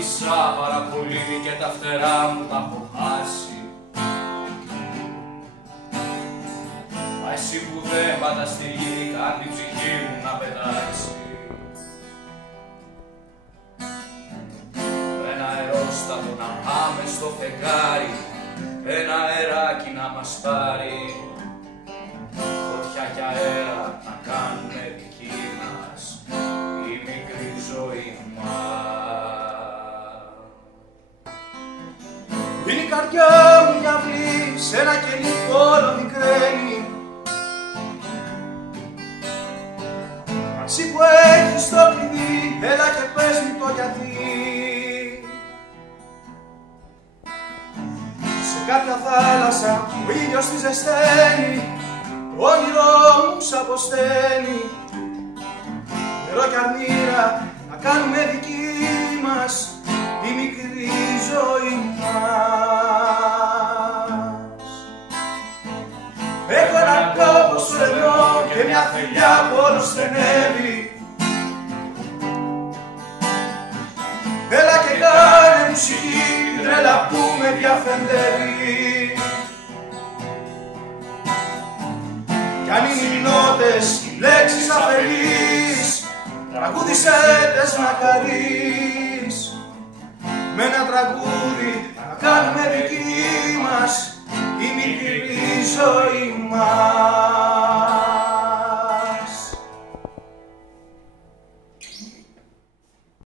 άργησα πάρα πολύ και τα φτερά μου τα έχω χάσει. Μα εσύ που δεν πατάς στη γη, κάν την ψυχή μου να πετάξει. Ένα αερόστατο να πάμε στο φεγγάρι, ένα αεράκι να μας πάρει, φωτιά και αέρα να κάνουμε δική μας η μικρή ζωή μας. Είναι η καρδιά μου μια αυλή, σ' ένα κελί όλο μικραίνει. Εσύ που έχεις το κλειδί, έλα και πες μου το γιατί. Σε κάποια θάλασσα ο ήλιος τη ζεσταίνει, το όνειρό μου σ' αποσταίνει. Νερό κι αρμύρα να κάνουμε δική μας τη μικρή ζωή μας. Έχω έναν κόπο στο λαιμό και μια θηλιά που όλο στενεύει. Έλα και κάνε μουσική, την τρέλα που με διαφεντεύει. Κι αν είναι οι νότες, οι λέξεις αφελείς, τραγούδισέ τες να χαρείς. Με ένα τραγούδι να κάνουμε δική μας τη μικρή ζωή μας.